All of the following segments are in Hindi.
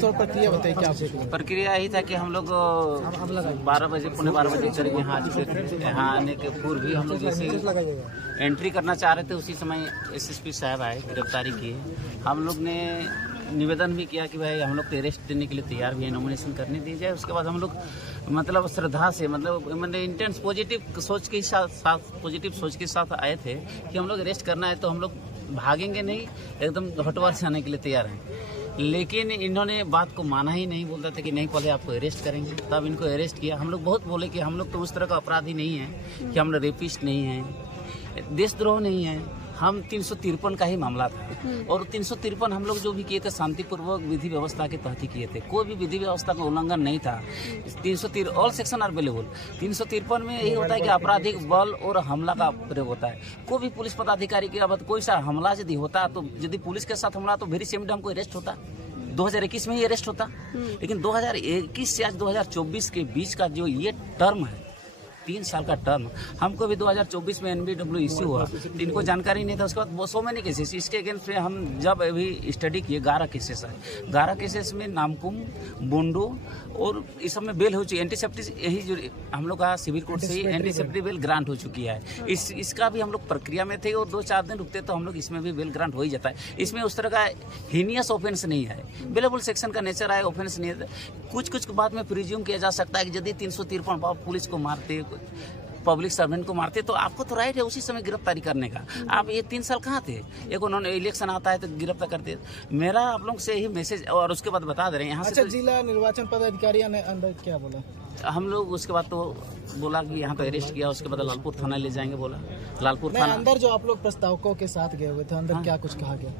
तो प्रक्रिया बताइए क्या प्रक्रिया यही था कि हम लोग 12 बजे पौने 12 बजे करीब यहाँ आ चुके थे। यहाँ आने के पूर्व भी हम लोग जैसे एंट्री करना चाह रहे थे उसी समय एसएसपी साहब आए, गिरफ्तारी किए। हम लोग ने निवेदन भी किया कि भाई हम लोग को अरेस्ट देने के लिए तैयार भी है, नॉमिनेशन करने दी जाए। उसके बाद हम लोग मतलब श्रद्धा से मतलब इंटेंस पॉजिटिव सोच के साथ आए थे कि हम लोग अरेस्ट करना है तो हम लोग भागेंगे नहीं, एकदम हटवार से आने के लिए तैयार हैं। लेकिन इन्होंने बात को माना ही नहीं, बोलते थे कि नहीं पहले आपको अरेस्ट करेंगे। तब इनको अरेस्ट किया। हम लोग बहुत बोले कि हम लोग तो उस तरह का अपराधी नहीं है कि हम लोग रेपिस्ट नहीं हैं, देशद्रोह नहीं है। हम 353 का ही मामला था और 353 हम लोग जो भी किए थे शांतिपूर्वक विधि व्यवस्था के तहत ही किए थे। कोई भी विधि व्यवस्था का उल्लंघन नहीं था। 353 ऑल सेक्शन आर अवेलेबल। 353 में यही होता है कि आपराधिक बल और हमला का प्रयोग होता है। कोई भी पुलिस पदाधिकारी के बाबत कोई सा हमला यदि होता तो यदि पुलिस के साथ हमला तो वेरी सेम डे हमको अरेस्ट होता, 2021 में ही अरेस्ट होता। लेकिन 2021 से आज 2024 के बीच का जो ये टर्म है, 3 साल का टर्म, हमको भी 2024 में NBW इश्यू हुआ, इनको जानकारी नहीं था। उसके बाद 100 मैनी केसेस इसके अगेंस्ट में हम जब अभी स्टडी किए 11 केसेस है। 11 केसेस में नामकुम, बोंडो और इस सब में बेल हो चुकी है। एंटीसेप्टिक यही जो हम लोग का सिविल कोर्ट से ही एंटीसेप्टिक बेल ग्रांट हो चुकी है। इसका भी हम लोग प्रक्रिया में थे और 2-4 दिन रुकते तो हम लोग इसमें भी बेल ग्रांट हो ही जाता है। इसमें उस तरह का हीनियस ऑफेंस नहीं है, बेलेबल सेक्शन का नेचर है, ऑफेंस नहीं है। कुछ बात में प्रिज्यूम किया जा सकता है कि यदि 353 पुलिस को मारते, पब्लिक सर्वेंट को मारते तो आपको तो राइट है उसी समय गिरफ्तारी करने का। आप ये 3 साल कहाँ थे? एक उन्होंने इलेक्शन आता है तो गिरफ्तार करते। मेरा आप लोग से यही मैसेज और उसके बाद बता दे रहे हैं यहाँ से। जिला निर्वाचन पदाधिकारी ने अंदर क्या बोला? हम लोग उसके बाद तो बोला कि यहाँ पे अरेस्ट किया, उसके बाद लालपुर थाना ले जाएंगे बोला। लालपुर थाना अंदर जो आप लोग प्रस्तावकों के साथ गए हुए थे अंदर क्या कुछ कहा गया?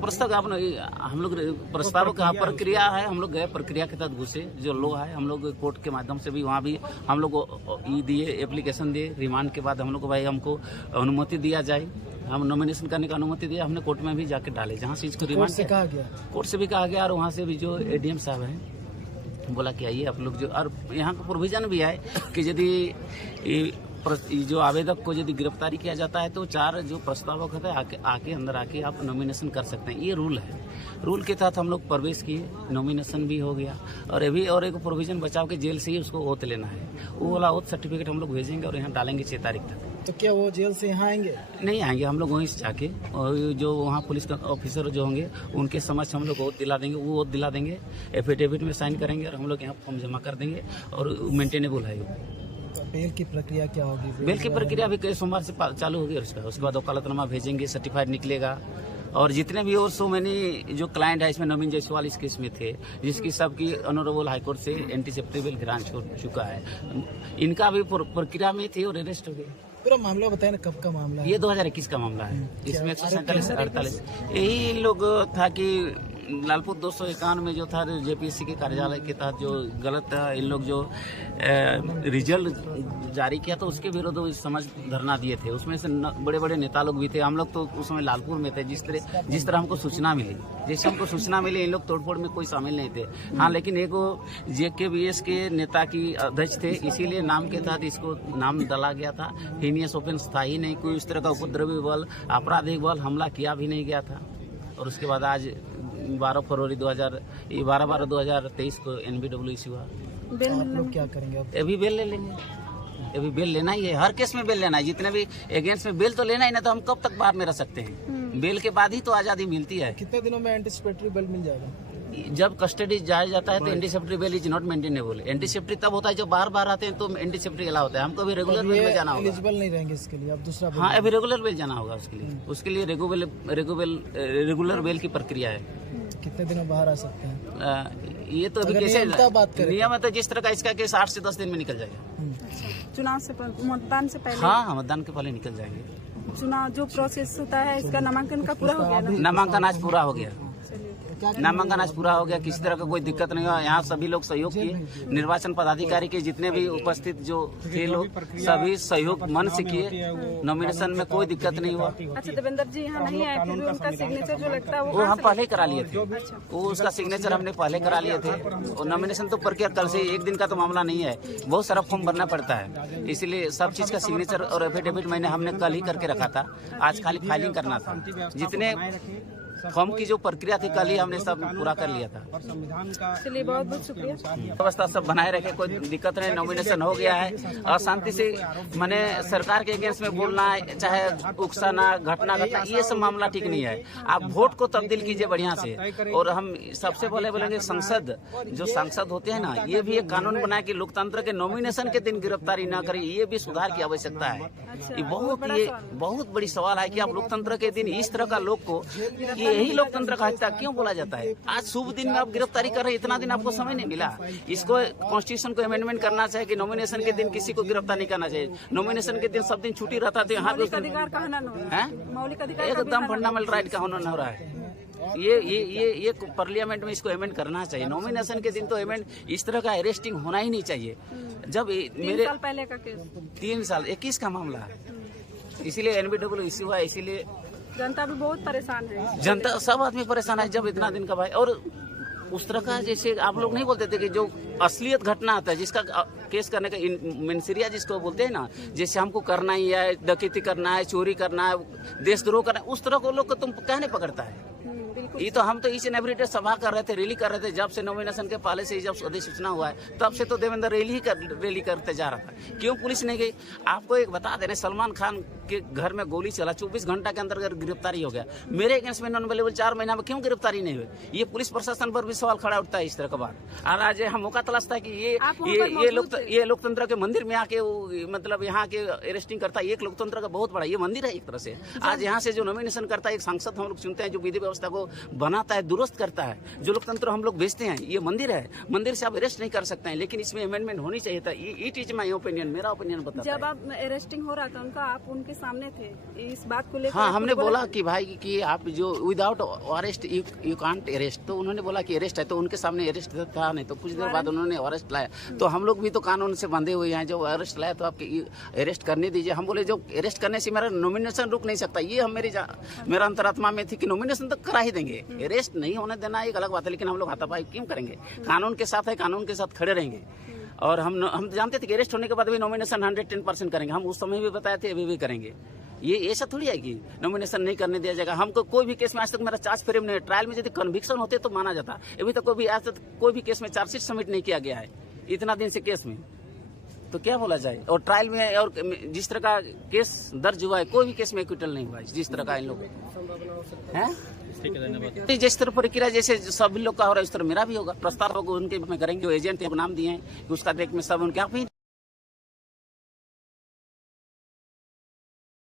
प्रस्ताव हम लोग प्रस्ताव का प्रक्रिया है, हम लोग गए प्रक्रिया के तहत घुसे। जो लोग है हम लोग कोर्ट के माध्यम से भी वहाँ भी हम लोग दिए, एप्लीकेशन दिए। रिमांड के बाद हम लोग को भाई हमको अनुमति दिया जाए, हम नॉमिनेशन करने का अनुमति दिया। हमने कोर्ट में भी जाके डाले जहाँ से इसको रिमांड से कहा गया, कोर्ट से भी कहा गया। और वहाँ से भी जो ADM साहब हैं बोला कि आइए आप लोग जो, और यहाँ का प्रोविजन भी है कि यदि जो आवेदक को यदि गिरफ्तारी किया जाता है तो 4 जो प्रस्तावक होते हैं आके अंदर आके आप नॉमिनेशन कर सकते हैं। ये रूल है। रूल के तहत हम लोग प्रवेश किए, नॉमिनेशन भी हो गया। और अभी और एक प्रोविजन बचाव के जेल से ही उसको ओथ लेना है। वो वाला ओथ सर्टिफिकेट हम लोग भेजेंगे और यहाँ डालेंगे 6 तारीख तक। तो क्या वो जेल से यहाँ आएंगे? नहीं आएंगे, हम लोग वहीं से जाके और जो वहाँ पुलिस ऑफिसर जो होंगे उनके समक्ष हम लोग ओथ दिला देंगे। वो ओथ दिला देंगे, एफिडेविट में साइन करेंगे और हम लोग यहाँ फॉर्म जमा कर देंगे और मेंटेनेबल है। बेल की प्रक्रिया क्या होगी? बेल की प्रक्रिया भी कई सोमवार से चालू होगी। उसके बाद वकालतनामा भेजेंगे, सर्टिफाइड निकलेगा। और जितने भी और 100 मैनी जो क्लाइंट है इसमें नवीन जायसवाल इस केस में थे, जिसकी सबकी ऑनरेबल हाईकोर्ट से एंटीसेप्टिक बेल ग्रांट हो चुका है, इनका भी प्रक्रिया में थे और अरेस्ट हो गए। पूरा मामला बताए ना, कब का मामला है? ये 2021 का मामला है। इसमें 147-48 यही लोग था कि लालपुर 251 में जो था JPSC के कार्यालय के तहत जो गलत इन लोग जो रिजल्ट जारी किया तो उसके विरुद्ध इस समझ धरना दिए थे। उसमें से बड़े बड़े नेता लोग भी थे। हम लोग तो उस समय लालपुर में थे। जिस तरह हमको सूचना मिली, जैसे हमको सूचना मिली इन लोग तोड़फोड़ में कोई शामिल नहीं थे। हाँ, लेकिन एक JKBS के नेता की अध्यक्ष थे, इसीलिए नाम के तहत इसको नाम डाला गया था। हीनियस ऑफेंस था ही नहीं, कोई इस तरह का उपद्रवी बल, आपराधिक बल हमला किया भी नहीं गया था। और उसके बाद आज 12 फरवरी 2023 को NBW इश्यू हुआ। आप लोग क्या करेंगे? अभी बेल ले लेंगे। अभी बेल लेना ही है, हर केस में बेल लेना है। जितने भी अगेंस्ट में बेल तो लेना ही ना, तो हम कब तक बाहर में रह सकते हैं? बेल के बाद ही तो आज़ादी मिलती है। कितने दिनों में एंटीसिपेटरी बेल मिल जाएगा? जब कस्टडी जाया जाता है तो एंटीसेप्टरी बेल इज नॉट मेंटेनेबल। एंटीसेप्टरी तब होता है जब बार आते हैं तो एंटीसेप्टरी अलाउ होता है। हमको भी रेगुलर बेल में जाना होगा। एलिजिबल नहीं रहेंगे इसके लिए, अब दूसरा हाँ, अभी रेगुलर बेल जाना होगा उसके लिए रेगुलर बेल की प्रक्रिया है। कितने दिनों बाहर आ सकते हैं? ये तो अभी कैसे नियम है तो जिस तरह का इसका केस 8 से 10 दिन में निकल जाएगा। चुनाव से मतदान से पहले? हाँ, मतदान के पहले निकल जाएंगे। चुनाव जो प्रोसेस होता है इसका नामांकन का पूरा हो गया ना? नामांकन आज पूरा हो गया। नामांकन आज पूरा हो गया, किसी तरह का कोई दिक्कत नहीं हुआ। यहाँ सभी लोग सहयोग किए। निर्वाचन पदाधिकारी के जितने भी उपस्थित जो थे लोग सभी सहयोग मन से किए। नॉमिनेशन में कोई दिक्कत नहीं हुआ। अच्छा, देवेंद्र जी यहाँ नहीं आए, फिर भी उनका सिग्नेचर जो लगता है वो हम पहले करा लिए थे। वो उसका सिग्नेचर हमने पहले करा लिए थे। और नॉमिनेशन तो प्रक्रिया कल से, एक दिन का तो मामला नहीं है, बहुत सारा फॉर्म भरना पड़ता है। इसीलिए सब चीज का सिग्नेचर और एफिडेविट हमने कल ही करके रखा था। आज खाली फाइलिंग करना था। जितने फॉर्म की जो प्रक्रिया थी कल ही हमने सब पूरा कर लिया था। चलिए बहुत बहुत शुक्रिया। व्यवस्था सब बनाए रखे, कोई दिक्कत नहीं, नॉमिनेशन हो गया है। अशांति से माने सरकार के अगेंस्ट में बोलना चाहे उकसाना घटना ये सब मामला ठीक नहीं है। आप वोट को तब्दील कीजिए बढ़िया से। और हम सबसे पहले बोलेंगे संसद जो सांसद होते हैं ना, ये भी एक कानून बनाए कि लोकतंत्र के नॉमिनेशन के दिन गिरफ्तारी न करें, ये भी सुधार की आवश्यकता है। ये बहुत बड़ी सवाल है कि आप लोकतंत्र के दिन इस तरह का लोग को, यही लोकतंत्र का हत्या क्यों बोला जाता है? आज शुभ दिन में आप गिरफ्तारी कर रहे हैं, इतना दिन आपको समय नहीं मिला। इसको कॉन्स्टिट्यूशन को अमेंडमेंट करना चाहिए कि नॉमिनेशन के दिन किसी को गिरफ्तार नहीं करना चाहिए। नॉमिनेशन के दिन सब दिन छुट्टी रहता है, यहाँ मौलिक अधिकार का हनन हो रहा है। मौलिक अधिकार एकदम फंडामेंटल राइट का हनन हो रहा है। ये पार्लियामेंट में इसको अमेंड करना चाहिए। नॉमिनेशन के दिन तो अमेंड इस तरह का अरेस्टिंग होना ही नहीं चाहिए। जब मेरे 3 साल पहले का केस, 3 साल 21 का मामला है, इसीलिए एनबीडब्ल्यू इश्यू है, इसीलिए जनता भी बहुत परेशान है। जनता सब आदमी परेशान है। जब इतना दिन का भाई, और उस तरह का जैसे आप लोग नहीं बोलते थे कि जो असलियत घटना आता है जिसका केस करने का मेंसिरिया जिसको बोलते हैं ना, जैसे हमको करना ही है, डकैती करना है, चोरी करना है, देशद्रोह करना है, उस तरह को लोग को तुम क्या नहीं पकड़ता है? ये तो हम तो ईच एंड एवरी डे सभा कर रहे थे, रैली कर रहे थे। जब से नॉमिनेशन के पहले से जब अधिसूचना हुआ है तब से तो देवेंद्र रैली करते जा रहा था। क्यों पुलिस नहीं गई? आपको एक बता देने, सलमान खान के घर में गोली चला, 24 घंटा के अंदर गिरफ्तारी हो गया। मेरे अगेंस्ट में नॉन अवेलेबल 4 महीना में क्यों गिरफ्तारी नहीं हुई? ये पुलिस प्रशासन पर भी सवाल खड़ा उठता है इस तरह का बात। और आज हम मौका तलाशता है कि ये लोकतंत्र के मंदिर में आके मतलब यहाँ के अरेस्टिंग करता है। एक लोकतंत्र का बहुत बड़ा ये मंदिर है एक तरह से। आज यहाँ से जो नॉमिनेशन करता है एक सांसद हम लोग चुनते हैं, जो विधि व्यवस्था को बनाता है, दुरुस्त करता है, जो लोकतंत्र हम लोग बेचते हैं, ये मंदिर है। मंदिर से आप अरेस्ट नहीं कर सकते हैं, लेकिन इसमें अमेंडमेंट होनी चाहिए था। इट इज माय ओपिनियन, मेरा ओपिनियन बताता है। जब आप अरेस्टिंग हो रहा था उनका, आप उनके सामने थे, इस बात को लेकर? हाँ, हमने बोला कि भाई कि आप जो without arrest you can't arrest, तो उन्होंने बोला कि अरेस्ट है, तो उनके सामने अरेस्ट था नहीं। तो कुछ देर बाद उन्होंने अरेस्ट लाया, तो हम लोग भी तो कानून से बंधे हुए हैं। जो अरेस्ट लाया तो आप अरेस्ट करने दीजिए। हम बोले जो अरेस्ट करने से मेरा नॉमिनेशन रुक नहीं सकता। ये हम मेरा अंतरात्मा में थी कि नॉमिनेशन तो करा ही देंगे, अरेस्ट नहीं होने देना एक अलग बात है। लेकिन हम लोग हाथापाई क्यों करेंगे? कानून के साथ है, कानून के साथ खड़े रहेंगे। और हम जानते थे कि अरेस्ट होने के बाद भी नॉमिनेशन 110% करेंगे। हम उस समय भी बताए थे, अभी भी करेंगे। ये ऐसा थोड़ी है कि नॉमिनेशन नहीं करने दिया जाएगा। हमको कोई भी केस में आज तक मेरा चार्ज फ्रेम नहीं है। ट्रायल में यदि कन्विक्शन होते तो माना जाता। अभी तक कोई भी केस में चार्जशीट सबमिट नहीं किया गया है इतना दिन से केस में, तो क्या बोला जाए? और ट्रायल में और जिस तरह का केस दर्ज हुआ है, कोई भी केस में एक्विटल नहीं हुआ है जिस तरह का इन लोग है। जिस तरह प्रक्रिया जैसे सभी लोग का हो रहा है उस तरह मेरा भी होगा। प्रस्ताव होगा उनके में करेंगे। जो एजेंट नाम दिए हैं उसका देख में सब उनके आप ही